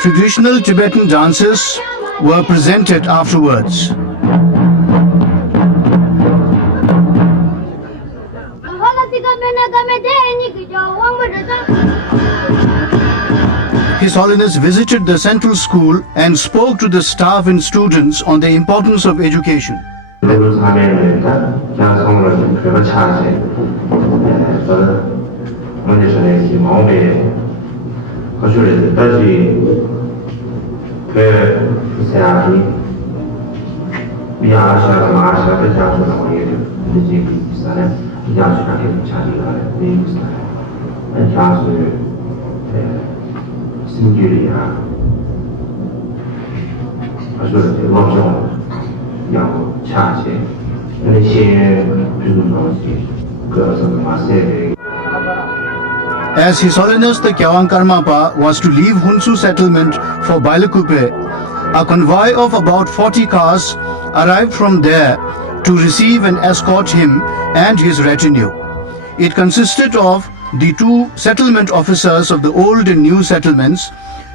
Traditional Tibetan dances were presented afterwards. His Holiness visited the central school and spoke to the staff and students on the importance of education. As His Holiness the Kyawang Karmapa was to leave Hunsu settlement for Bailakuppe, a convoy of about 40 cars arrived from there to receive and escort him and his retinue. It consisted of the 2 settlement officers of the old and new settlements,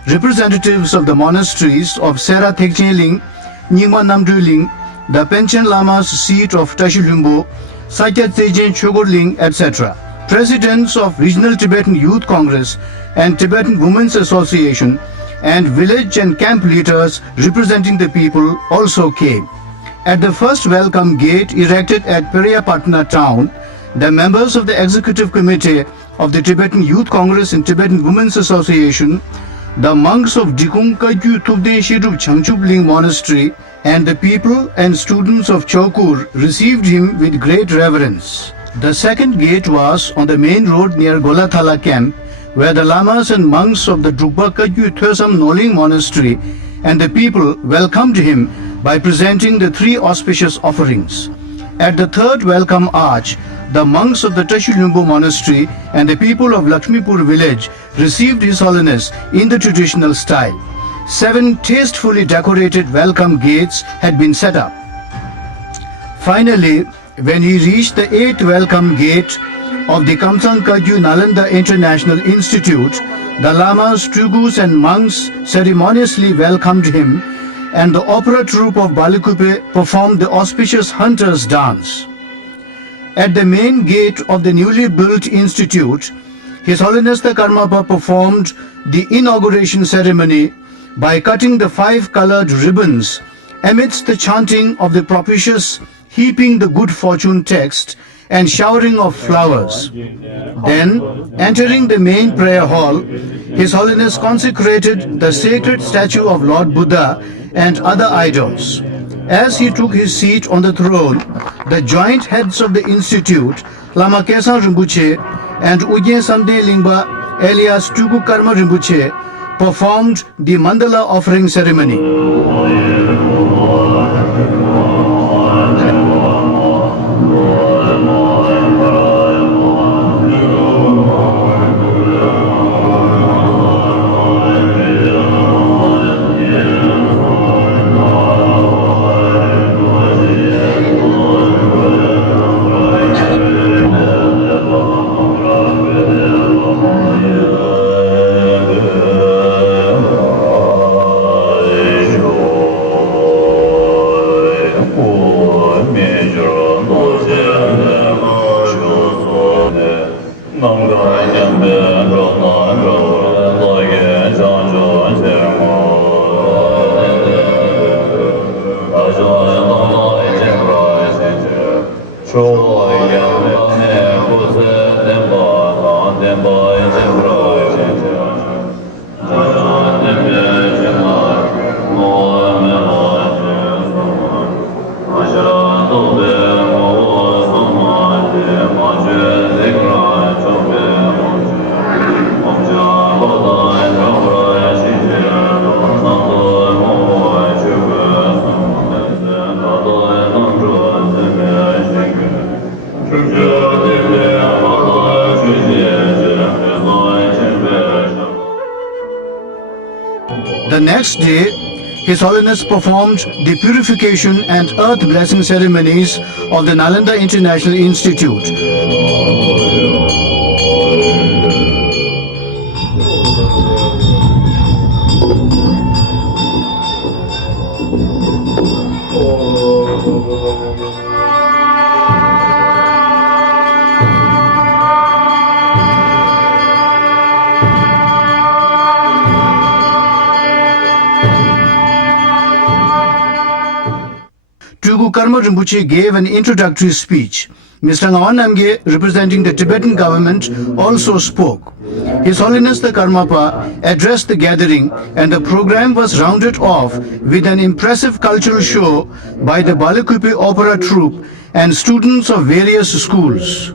representatives of the monasteries of Sera Thekcheling, Nyingma Namdruling, the Penchen Lama's seat of Tashilumbo, Satya Tsejen Chogorling, etc. Presidents of Regional Tibetan Youth Congress and Tibetan Women's Association and village and camp leaders representing the people also came. At the first welcome gate erected at Periyapatna town, the members of the Executive Committee of the Tibetan Youth Congress and Tibetan Women's Association, the monks of Dikung Kagyu Thubden Shirup Changchubling Monastery, and the people and students of Chokur received him with great reverence. The second gate was on the main road near Golathala camp, where the lamas and monks of the Drukpa Kagyu Thösam Noling Monastery and the people welcomed him by presenting the 3 auspicious offerings. At the third welcome arch, the monks of the Tashilumbo Monastery and the people of Lakshmipur village received His Holiness in the traditional style. 7 tastefully decorated welcome gates had been set up. Finally, when he reached the 8th welcome gate of the Kamsang Kagyu Nalanda International Institute, the lamas, tugus and monks ceremoniously welcomed him, and the opera troupe of Bailakuppe performed the auspicious hunters' dance. At the main gate of the newly built institute, His Holiness the Karmapa performed the inauguration ceremony by cutting the 5-colored ribbons amidst the chanting of the propitious heaping the good fortune text and showering of flowers. Then, entering the main prayer hall, His Holiness consecrated the sacred statue of Lord Buddha and other idols. As he took his seat on the throne, the joint heads of the institute, Lama Kesa Rinpoche and Urgyen Samde Lingpa alias Tugu Karma Rinpoche, performed the mandala offering ceremony. The next day, His Holiness performed the purification and earth blessing ceremonies of the Nalanda International Institute. Karma Rinpoche gave an introductory speech. Mr. Ngawan Namge, representing the Tibetan government, also spoke. His Holiness the Karmapa addressed the gathering, and the program was rounded off with an impressive cultural show by the Balakupe Opera Troupe and students of various schools.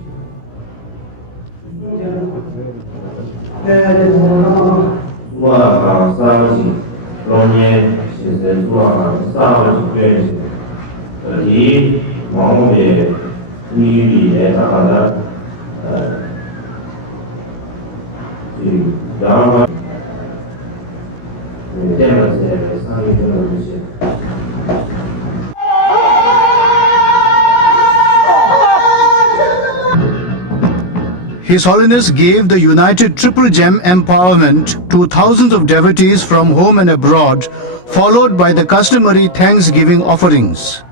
His Holiness gave the United Triple Gem empowerment to thousands of devotees from home and abroad, followed by the customary Thanksgiving offerings.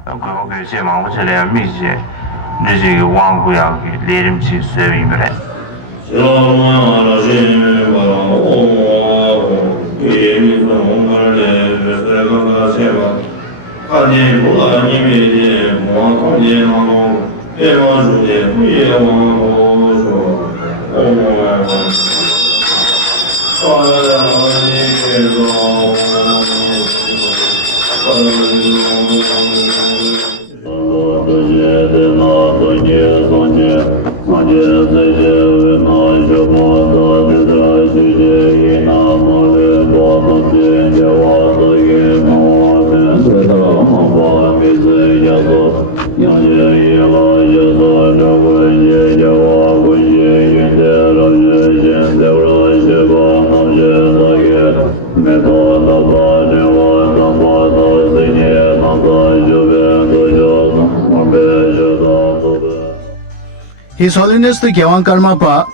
His Holiness the Gyawang Karmapa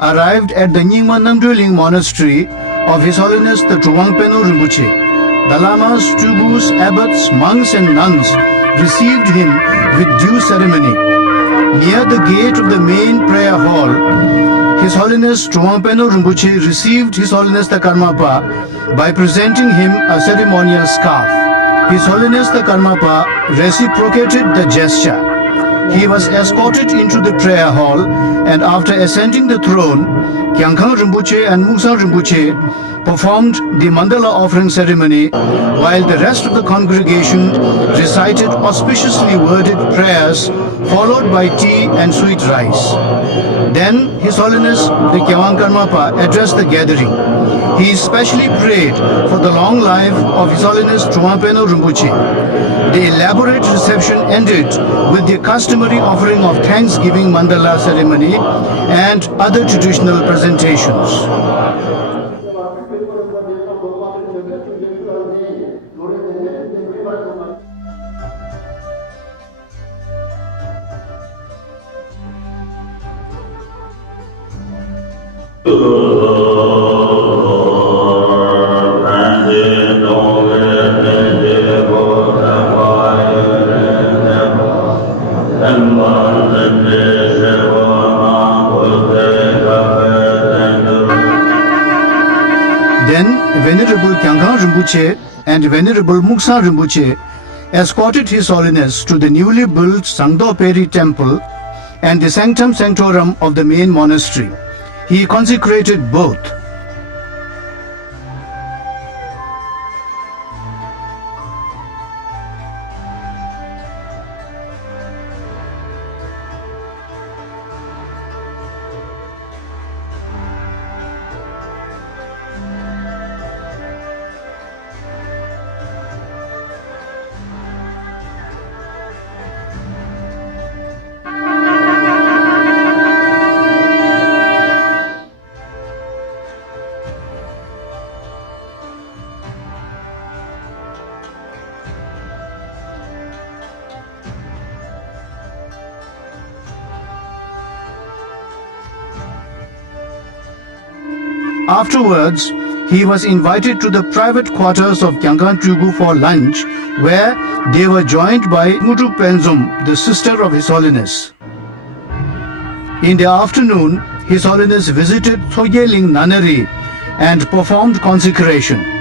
arrived at the Nyingma Namdrilling Monastery of His Holiness the Trungpenu Rinpoche. The lamas, tribus, abbots, monks and nuns received him with due ceremony. Near the gate of the main prayer hall, His Holiness Trungpenu Rinpoche received His Holiness the Karmapa by presenting him a ceremonial scarf. His Holiness the Karmapa reciprocated the gesture. He was escorted into the prayer hall, and after ascending the throne, Kyangkhang Rinpoche and Muksang Rinpoche performed the mandala offering ceremony, while the rest of the congregation recited auspiciously worded prayers, followed by tea and sweet rice. Then His Holiness the Gyawang Karmapa addressed the gathering. He especially prayed for the long life of His Holiness Trungpenu Rinpoche. The elaborate reception ended with the customary offering of Thanksgiving mandala ceremony and other traditional presentations. Venerable Kyangkhang Rinpoche and Venerable Muksang Rinpoche escorted His Holiness to the newly built Sangdo Peri temple and the sanctum sanctorum of the main monastery. He consecrated both. Afterwards, he was invited to the private quarters of Kyangkan Tugu for lunch, where they were joined by Mutu Penzum, the sister of His Holiness. In the afternoon, His Holiness visited Thoyeling Nunnery and performed consecration.